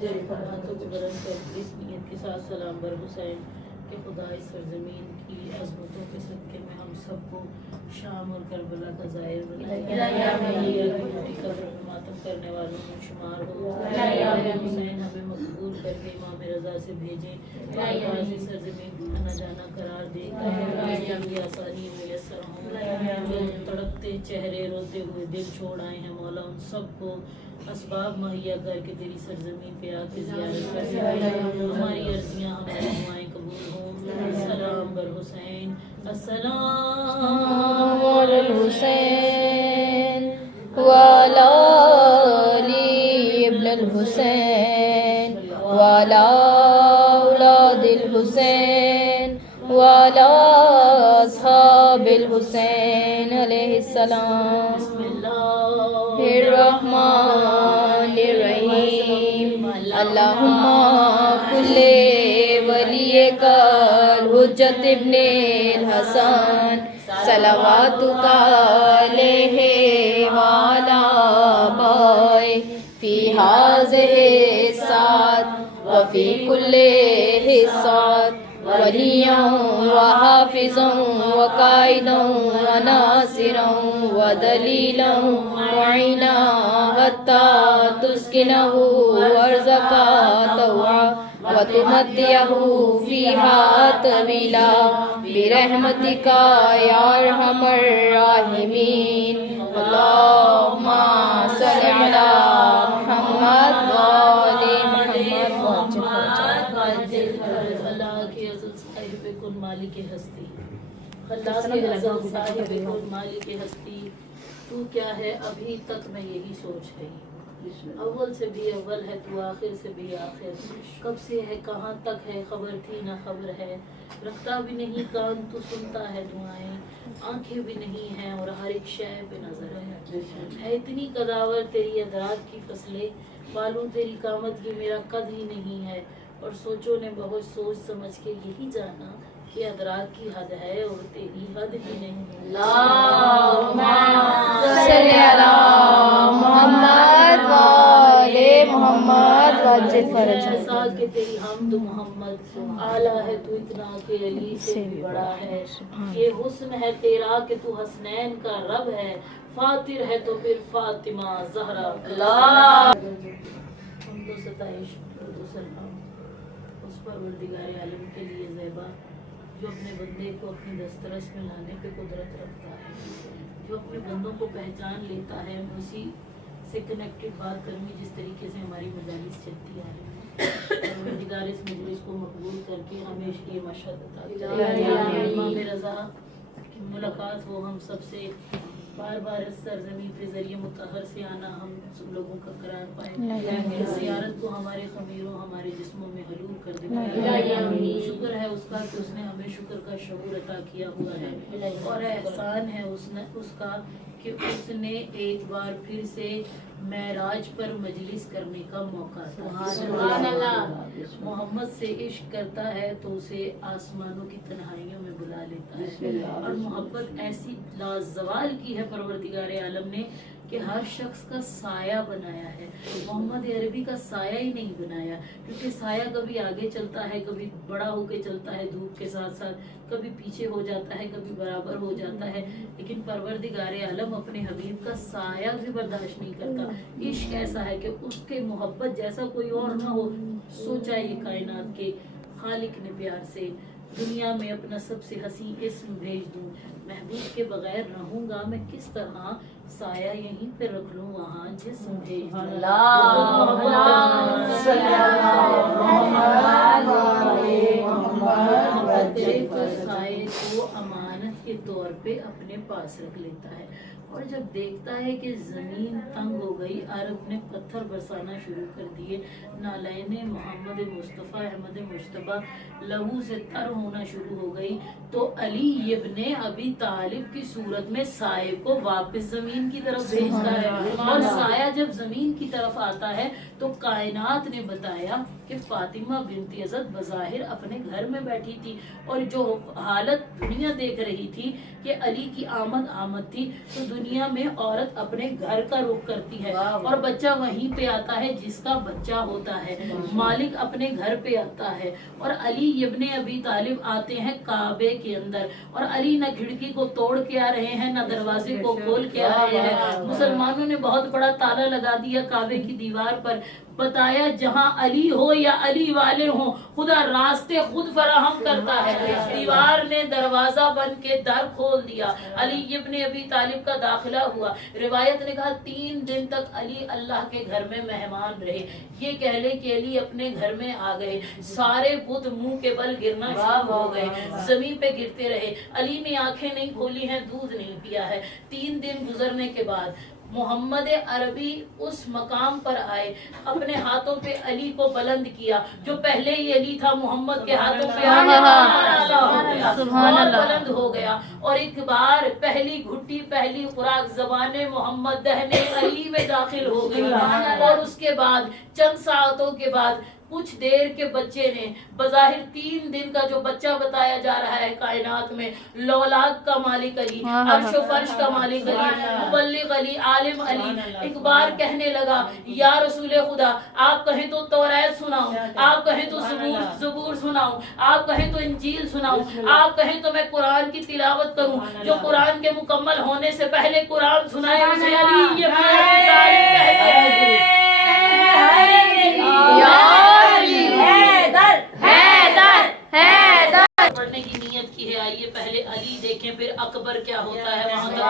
ہاتھوں کو بلند کر اس نیت کے ساتھ سلام بر حسین کہ خدا اس سرزمین کی عظمتوں کے صدقے میں ہم سب کو شام اور کربلا کا ظاہر بنائے، قبر میں ماتم کرنے والوں میں شمار ہو، حسین ہمیں مقبول کر کے امام رضا سے بھیجیں، اس سرزمین کو آنا جانا قرار دے، بھی آسانی میسر ہوں، جو تڑپتے چہرے روتے ہوئے دل چھوڑ آئے ہیں مولا ان سب کو اسباب مہیا کر کے تیری سرزمین پہ آ کے زیارت کر سکیں، ہماری عرضیاں ہماری دعائیں قبول ہوں، سلام بر حسین، السلام علی الحسین وعلی علی ابن الحسین وعلی اولاد الحسین وعلی اصحاب الحسین علیہ السلام۔ بسم اللہ الرحمن الرحیم، اللہم کل ولیک الحجت ابن الحسن صلواتک علیہ وعلی آبائہ فی ہذہ الساعۃ وفی کل حصۃ ولیاً وحافظاً وقائداً وناصراً ودلیلاً معینا حتی تسکنہ ارضک طوعا وتمتعہ فیہا طویلا برحمتک یا ارحم الراحمین۔ اللہم صل علی محمد وآل محمد۔ اللہ کے ازل صاحب کن مالک ہستی، اللہ کے ازل صاحب کن مالک ہستی، تو کیا ہے ابھی تک میں یہی سوچ رہی ہوں، اول سے بھی اول ہے تو آخر سے بھی آخر، کب سے ہے کہاں تک ہے خبر تھی نہ خبر ہے، رکھتا بھی نہیں کان تو سنتا ہے دعائیں، آنکھیں بھی نہیں ہیں اور ہر ایک شے پہ نظر ہے اتنی قداور تیری ادراک کی فصلیں، معلوم تیری قامت کی میرا قد ہی نہیں ہے، اور سوچوں نے بہت سوچ سمجھ کے یہی جانا کہ ادراک کی حد ہے اور تیری حد ہی نہیں۔ اللہم صل علی محمد وآل محمد وعجل فرجہ۔ ایسا کہ تیری حمد محمد اعلیٰ ہے تو اتنا کہ علی سے بھی بڑا ہے، یہ حسن ہے تیرا کہ تو حسنین کا رب ہے، فاتر ہے تو پھر فاطمہ زہرا۔ اللہ حمد و ستائش درود و سلام اس پروردگار عالم کے لیے زیبا جو اپنے بندے کو اپنی دسترس میں لانے پہ قدرت رکھتا ہے، جو اپنے بندوں کو پہچان لیتا ہے، اسی سے کنیکٹڈ بات کروں جس طریقے سے ہماری مجالس چلتی آ رہی ہے، پروردگار اس مجلس کو مقبول کر کے ہمیشہ یہ مشہد عطا کرے، امام رضا کی ملاقات ہو ہم سب سے، بار بار اس سرزمین پہ ذریعہ مطہر سے آنا ہم سب لوگوں کا قرار پائے، زیارت کو ہمارے خمیروں ہمارے جسموں میں حلول کر دے، شکر ہے اس کا کہ اس نے ہمیں شکر کا شعور عطا کیا ہوا ہے، اور احسان ہے اس کا کہ اس نے ایک بار پھر سے معراج پر مجلس کرنے کا موقع دیا۔ سبحان اللہ، محمد سے عشق کرتا ہے تو اسے آسمانوں کی تنہائیوں میں بلا لیتا ہے، اور محبت ایسی لازوال کی ہے پروردگار عالم نے کہ ہر شخص کا سایہ بنایا ہے، محمد عربی کا سایہ ہی نہیں بنایا، کیونکہ سایہ کبھی آگے چلتا ہے، کبھی بڑا ہو کے چلتا ہے دھوپ کے ساتھ ساتھ، کبھی پیچھے ہو جاتا ہے، کبھی برابر ہو جاتا ہے، لیکن پروردگار عالم اپنے حبیب کا سایہ بھی برداشت نہیں کرتا۔ عشق ایسا ہے کہ اس کے محبت جیسا کوئی اور نہ ہو۔ سوچا یہ کائنات کے خالق نے پیار سے دنیا میں اپنا سب سے حسین اسم بھیج دوں، محبوب کے بغیر رہوں گا میں کس طرح، سایہ یہیں پہ رکھ لوں وہاں جسم بھیج دوں۔ تیرے سائے کو امانت کے طور پہ اپنے پاس رکھ لیتا ہے، اور جب دیکھتا ہے کہ زمین تنگ ہو گئی، عرب نے پتھر برسانا شروع کر دیے، نالین محمد مصطفیٰ احمد مجتبیٰ لہو سے تر ہونا شروع ہو گئی، تو علی ابن ابی طالب کی صورت میں سائے کو واپس زمین کی طرف بھیجتا ہے، اور سایہ جب زمین کی طرف آتا ہے तो कायनात ने बताया कि फातिमा बिनती असद बज़ाहिर अपने घर में बैठी थी और जो हालत दुनिया देख रही थी कि अली की आमद थी, तो दुनिया में औरत अपने घर का रुख करती है और बच्चा वहीं पे आता है जिसका बच्चा होता है, मालिक अपने घर पे आता है। और अली इब्ने अबी तालिब आते हैं काबे के अंदर, और अली न खिड़की को तोड़ के आ रहे हैं न दरवाजे को खोल के आ रहे हैं। मुसलमानों ने बहुत बड़ा ताला लगा दिया काबे की दीवार पर, बताया जहाँ अली हो या अली वाले हो खुदा रास्ते खुद फराहम करता है। दीवार ने दरवाजा बन के दर खोल दिया, अली इब्ने अबी तालिब का दाखिला हुआ। रिवायत ने कहा 3 दिन तक अली अल्लाह के घर में मेहमान रहे। ये कह ले कि अली अपने घर में आ गए, सारे बुत मुंह के बल गिरना शुरू हो गए, जमीन पे गिरते रहे। अली ने आंखें नहीं खोली हैं, दूध नहीं पिया है। 3 दिन गुजरने के बाद मोहम्मद अरबी उस मकाम पर आए, अपने हाथों पे अली को बुलंद किया। जो पहले ही अली था मोहम्मद के हाथों पे बुलंद हो गया, और एक बार पहली घुट्टी पहली खुराक ज़बाने मोहम्मद दहने अली में दाखिल हो गई। और उसके बाद चंद सातों के बाद कुछ देर के बच्चे ने, बज़ाहिर 3 दिन का जो बच्चा बताया जा रहा है कायनात में, लौलाद का मालिक अली, अर्श व फर्श का मालिक अली, मुबल्लिग अली, आलिम अली, एक बार कहने लगा या रसूल खुदा, आप कहें तो तौरात सुनाऊं, आप कहें तो ज़बूर सुनाऊं, आप कहें तो इंजील सुनाऊं, आप कहें तो मैं कुरान की तिलावत करूं। जो कुरान के मुकम्मल होने से पहले कुरान सुनाए उसे अली ये पढ़ने की नीयत की है। आइए पहले अली देखें, फिर अकबर क्या होता है, वहाँ तक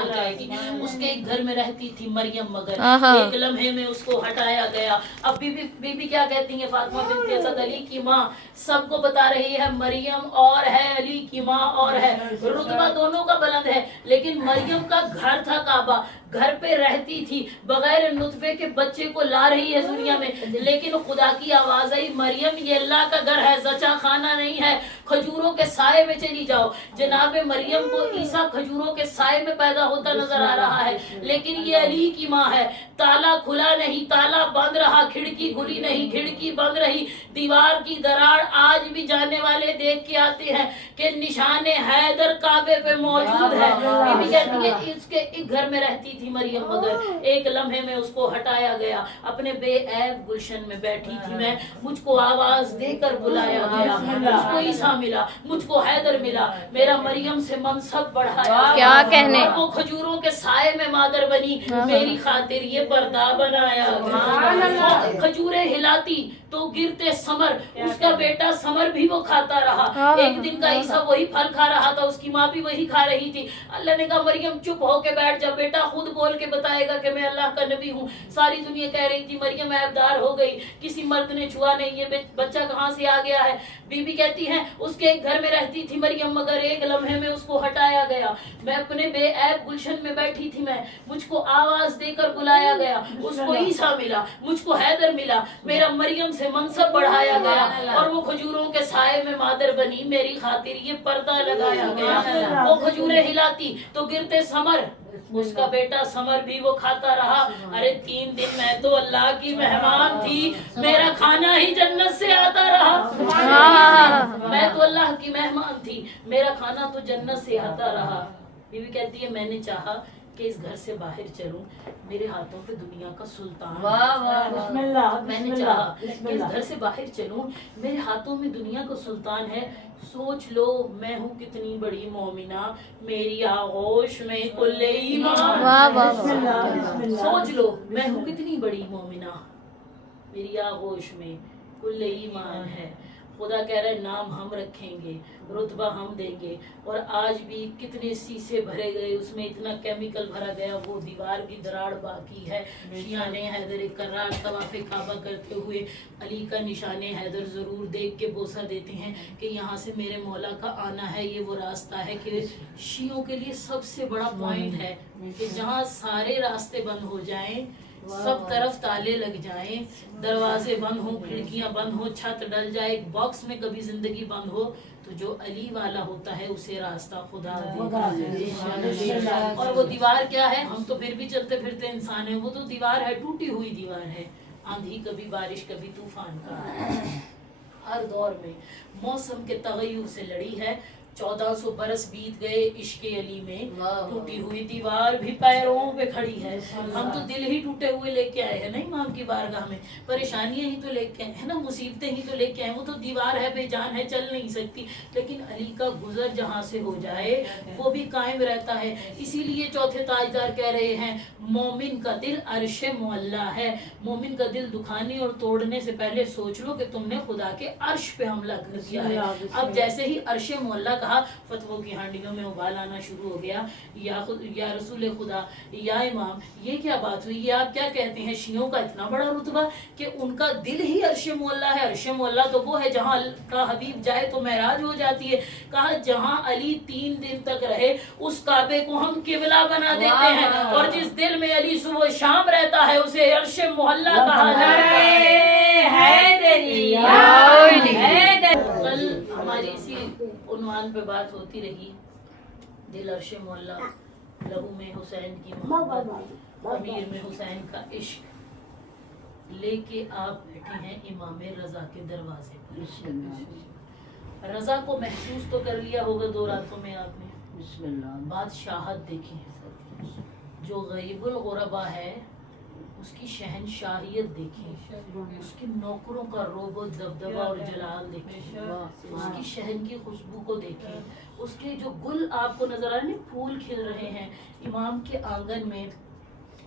हो जाएगी। उसके एक घर में रहती थी मरियम, मगर एक लम्हे में उसको हटाया गया। अब बीबी क्या कहती है, फातिमा बिनती असद अली की माँ सबको बता रही है मरियम और है, अली की माँ और है, रुतबा दोनों का बुलंद है। लेकिन मरियम का घर था काबा, घर पे रहती थी, बगैर नुतफे के बच्चे को ला रही है दुनिया में। लेकिन खुदा की आवाज आई, मरियम ये अल्लाह का घर है, जचा खाना नहीं है, खजूरों के साए में चली जाओ। जनाब मरियम को ईसा खजूरों के साए में पैदा होता नजर आ रहा है, लेकिन ये अली की माँ है। ताला खुला नहीं, ताला बंद रहा, खिड़की खुली नहीं, खिड़की बंद रही। दीवार की दरार आज भी जाने वाले देख के आते हैं कि निशाने हैदर काबे पे मौजूद है। बीबी कहती है इसके एक घर में रहती थी मरियम, मगर एक लम्हे में उसको हटाया गया। अपने बेऐब गुलशन में बैठी थी मैं, मुझको आवाज देकर बुलाया गया। मुझको ईसा मिला, मुझको हैदर मिला, मेरा मरियम से मनसब बढ़ाया, क्या कहने, वो खजूरों के साए में मादर बनी, मेरी खातिर ये पर्दा बनाया। खजूरें हिलाती तो गिरते समर, उसका बेटा समर भी वो खाता रहा। एक दिन का ईसा वही फल खा रहा था, उसकी माँ भी वही खा रही थी। अल्लाह ने कहा मरियम चुप होके बैठ जा, बेटा खुद बोल के बताएगा कि मैं अल्लाह का नबी हूँ। सारी दुनिया कह रही थी मरियम ऐबदार हो गई, किसी मर्द ने छुआ नहीं, ये बच्चा कहाँ से आ गया है। बीबी कहती है उसके एक घर में रहती थी मरियम, मगर एक लम्हे में उसको हटाया गया। मैं अपने बेऐब गुलशन में बैठी थी मैं, मुझको आवाज देकर बुलाया गया। उसको ईसा मिला, मुझको हैदर मिला, मेरा मरियम से मनसब बढ़ाया गया, और वो खजूरों के साए में मादर बनी, मेरी खातिर ये पर्दा लगाया गया। वो खजूरें हिलाती तो गिरते समर, उसका बेटा समर भी वो खाता रहा। अरे 3 दिन मैं तो अल्लाह की मेहमान थी, मेरा खाना ही जन्नत से आता रहा। मैं तो अल्लाह की मेहमान थी, मेरा खाना तो जन्नत से आता रहा। बीवी कहती है मैंने चाहा कि इस घर से बाहर चलूं, मेरे हाथों पे दुनिया का सुल्तान। मैंने चाहा कि इस घर से बाहर चलूं, मेरे हाथों में दुनिया का सुल्तान है। सोच लो मैं हूँ कितनी बड़ी मोमिना, मेरी आगोश में कुल्ले ईमान। सोच लो मैं हूँ कितनी बड़ी मोमिना, मेरी आगोश में कुल्ले ईमान है। खुदा कह रहा है नाम हम रखेंगे, रुतबा हम देंगे। और आज भी कितने शीशे भरे गए, उसमें इतना केमिकल भरा गया, वो दीवार की दरार बाकी है। शियाने हैदर कर्रार तवाफ़े काबा करते हुए अली का निशाने हैदर ज़रूर देख के बोसा देते हैं कि यहाँ से मेरे मौला का आना है। ये वो रास्ता है कि शियों के लिए सबसे बड़ा पॉइंट है कि जहाँ सारे रास्ते बंद हो जाएं, सब तरफ ताले लग जाएं, दरवाजे बंद हो, खिड़कियां बंद हो, छत डल जाए, एक बॉक्स में कभी जिंदगी बंद हो, तो जो अली वाला होता है उसे रास्ता खुदा देता है। और वो दीवार क्या है, हम तो फिर भी चलते फिरते इंसान है, वो तो दीवार है, टूटी हुई दीवार है। आंधी कभी बारिश कभी तूफान का, हर दौर में मौसम के तगय्युर से लड़ी है। 1400 बरस बीत गए इश्क़े अली में, टूटी हुई दीवार भी पैरों पे खड़ी है। हम तो दिल ही टूटे हुए लेके आए हैं ना इमाम की बारगाह में, परेशानियां ही तो लेके आए हैं ना, मुसीबतें ही तो लेके आए। वो तो दीवार है, बेजान है, चल नहीं सकती, लेकिन अली का गुजर जहाँ से हो जाए वो भी कायम रहता है। इसीलिए चौथे ताजदार कह रहे हैं, मोमिन का दिल अर्शे मुअल्ला है। मोमिन का दिल दुखाने और तोड़ने से पहले सोच लो कि तुमने खुदा के अर्श पे हमला कर दिया है। अब जैसे ही अर्शे मुअल्ला कहा, फतवों की हांडियों में उबाल आना शुरू हो गया। या रसूल खुदा, या इमाम, ये क्या बात हुई, ये आप क्या कहते हैं? शियों का इतना बड़ा रुतबा कि उनका दिल ही अर्शे मुअल्ला है। अर्शे मुअल्ला तो वो है जहाँ का हबीब जाए तो महराज हो जाती है। कहा जहाँ अली 3 दिन तक रहे उस काबे को हम किबला बना देते हैं, और जिस दिल में अली सुबह शाम रहता है उसे अर्शे मुअल्ला कहा जाता है। कल हमारी इसी उन्वान पे बात होती रही, दिल अर्शे मुअल्ला, लहू में हुसैन की मोहब्बत, अमीर में हुसैन का इश्क, लेके आप बैठे हैं इमाम रजा के दरवाजे पर। रजा को महसूस तो कर लिया होगा 2 रातों में आपने, बादशाहत देखी है। जो गरीबुल गुरबा है उसकी शहनशाहियत देखें, उसके नौकरों का रोब दबदबा और जलाल देखें, उसकी शहन की खुशबू को देखें, उसके जो गुल आपको नजर आ रहे हैं, फूल खिल रहे हैं इमाम के आंगन में,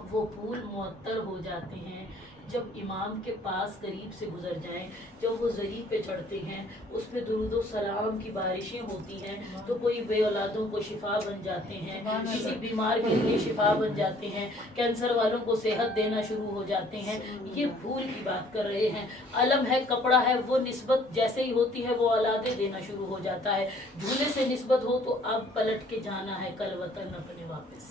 वो फूल मुअत्तर हो जाते हैं जब इमाम के पास करीब से गुजर जाएं। जब वो ज़री पे चढ़ते हैं, उस पे दुरूद व सलाम की बारिशें औलादों हैं, तो कोई बे औलादों को शिफा बन जाते हैं, किसी बीमार के लिए शिफा बन जाते हैं, कैंसर वालों को सेहत देना शुरू हो जाते हैं। ये फूल की बात कर रहे हैं। अलम है, कपड़ा है, वो निस्बत जैसे ही होती है वो औलादे देना शुरू हो जाता है। झूले से निस्बत हो तो अब पलट के जाना है कल वतन अपने वापस।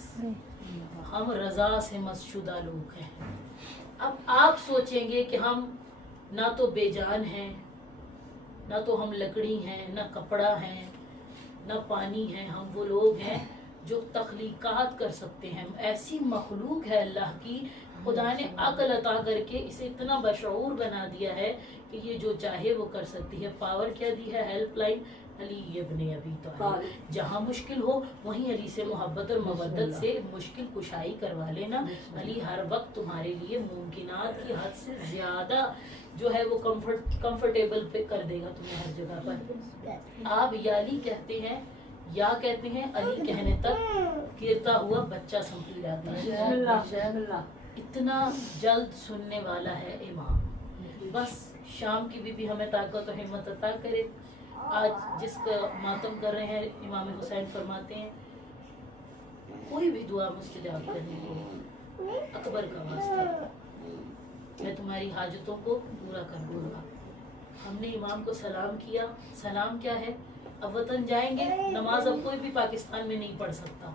हम रजा से मसशुदा लोग हैं। अब आप सोचेंगे कि हम ना तो बेजान हैं, ना तो हम लकड़ी हैं, ना कपड़ा हैं, ना पानी है। हम वो लोग हैं जो तख्लीकात कर सकते हैं। ऐसी मखलूक है अल्लाह की, खुदा ने अक्ल अता करके इसे इतना बशऊर बना दिया है कि ये जो चाहे वो कर सकती है। पावर क्या दी है? हेल्पलाइन अली इब्ने अबी तालिब। जहाँ मुश्किल हो वहीं अली से मोहब्बत और मवद्दत से मुश्किल कुशाई करवा लेना। अली हर वक्त तुम्हारे लिए मुमकिनात की हद से ज्यादा जो है वो कंफर्टेबल पे कर देगा तुम्हें हर जगह पर। आप या अली कहते हैं, या कहते हैं अली कहने तक गिरता हुआ बच्चा संभल जाता है। इतना जल्द सुनने वाला है इमाम। बस शाम की बीबी हमें ताकत और हिम्मत अता करे। आज जिसका मातम कर रहे हैं इमाम हुसैन फरमाते हैं, कोई भी दुआ मुस्तजाब करने को अकबर का वास्ता, मैं तुम्हारी हाजतों को पूरा कर दूंगा। हमने इमाम को सलाम किया। सलाम क्या है? अब वतन जाएंगे, नमाज अब कोई भी पाकिस्तान में नहीं पढ़ सकता।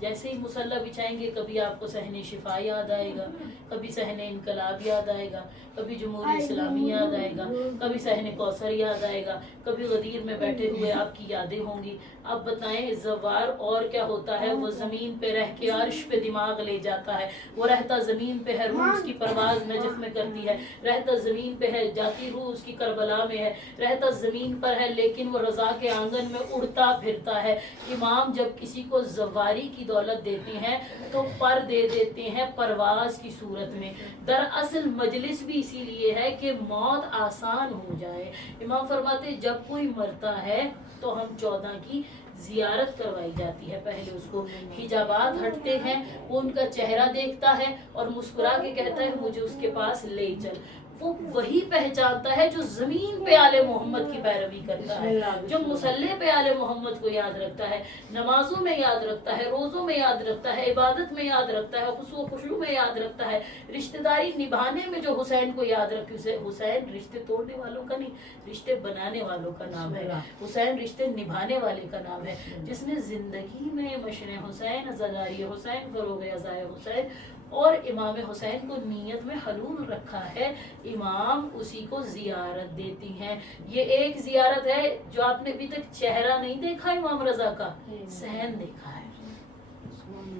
जैसे ही मुसल्ला बिछाएंगे कभी आपको सहने शिफा याद आएगा, कभी सहने इनकलाब याद आएगा, कभी जमहूरी इस्लामी याद आएगा, कभी सहने कौसर याद आएगा, कभी गदीर में बैठे हुए आपकी यादें होंगी। अब बताएं ज़वार और क्या होता है? वो ज़मीन पे रह के अर्श पे दिमाग ले जाता है। वो रहता ज़मीन पे है, रूह उसकी परवाज़ नजफ में करती है। रहता ज़मीन पे है, जाती रूह उसकी करबला में है। रहता ज़मीन पर है लेकिन वो रज़ा के आंगन में उड़ता फिरता है। इमाम जब किसी को ज़वारी की दौलत देते हैं तो पर दे देते हैं परवाज की सूरत में। दरअसल मजलिस भी इसीलिए है कि मौत आसान हो जाए। इमाम फरमाते जब कोई मरता है तो हम 14 की जियारत करवाई जाती है। पहले उसको हिजाबात हटते हैं, वो उनका चेहरा देखता है और मुस्कुरा के कहता है मुझे उसके पास ले चल। वो वही पहचानता है जो जमीन पे आले मोहम्मद की पैरवी करता है, जो मुसल्ले पे आले मोहम्मद को याद रखता है, नमाजों में याद रखता है, रोजों में याद रखता है, इबादत में याद रखता है, खुशू में याद रखता है, रिश्तेदारी निभाने में जो हुसैन को याद रखे। हुसैन रिश्ते तोड़ने वालों का नहीं, रिश्ते बनाने वालों का नाम है। हुसैन रिश्ते निभाने वाले का नाम है, जिसने जिंदगी में मशने हुसैन, ज़दारी हुसैन, फरोग़ अज़ाए हुसैन और इमाम हुसैन को नीयत में हलूल रखा है। इमाम उसी को जियारत देती हैं। ये एक जियारत है जो आपने अभी तक चेहरा नहीं देखा इमाम रजा का, सहन देखा है।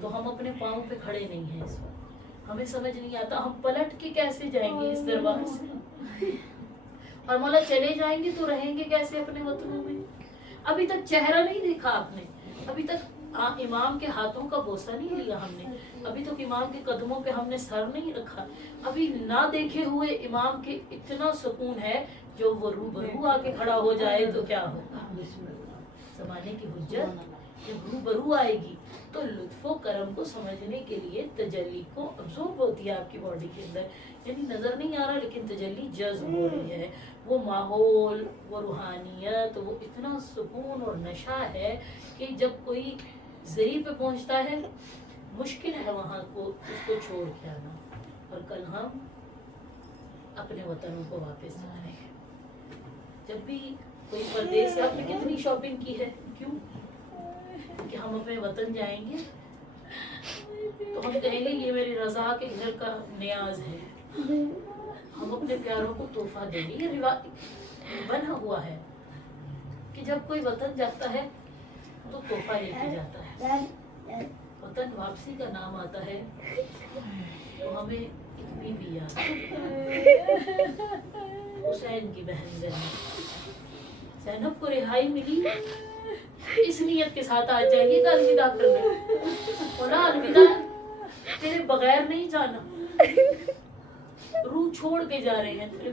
तो हम अपने पाँव पे खड़े नहीं हैं इस वक्त, हमें समझ नहीं आता हम पलट के कैसे जाएंगे इस दरबार से, और मौला चले जाएंगे तो रहेंगे कैसे अपने वतनों में। अभी तक चेहरा नहीं देखा आपने, अभी तक इमाम के हाथों का बोसा नहीं लिया हमने, अभी तक इमाम के कदमों पे हमने सर नहीं रखा, अभी ना देखे हुए इमाम के इतना सुकून है, जो वो रूबरू आके खड़ा हो जाए तो क्या होगा। ज़माने की हुज्जत जब रूबरू आएगी तो लुत्फो करम को समझने के लिए तजल्ली को अब्सॉर्ब होती है आपकी बॉडी के अंदर, यानी नजर नहीं आ रहा लेकिन तजल्ली जज्ब हो रही है। वो माहौल, वो रूहानियत, वो इतना सुकून और नशा है कि जब कोई ज़ही पे पहुंचता है मुश्किल है वहाँ को उसको छोड़ के आना। और कल हम अपने वतनों को वापस जा रहे हैं। जब भी कोई परदेश से, आपने कितनी शॉपिंग की है, क्यों कि हम अपने वतन जाएंगे तो हम कहेंगे ये मेरी रजा के घर का नियाज है, हम अपने प्यारों को तोहफा देंगे। ये रिवाज बना हुआ है कि जब कोई वतन जाता है तो तोहफा लेके जाता है। वतन वापसी का नाम आता है तो हमें एक बीबी याद हुसैन की बहन ज़ैनब को रिहाई मिली, इस नियत के साथ आज जाएंगे अलविदा करने, और अलविदा तेरे बगैर नहीं जाना, रूह छोड़ के जा रहे हैं तेरे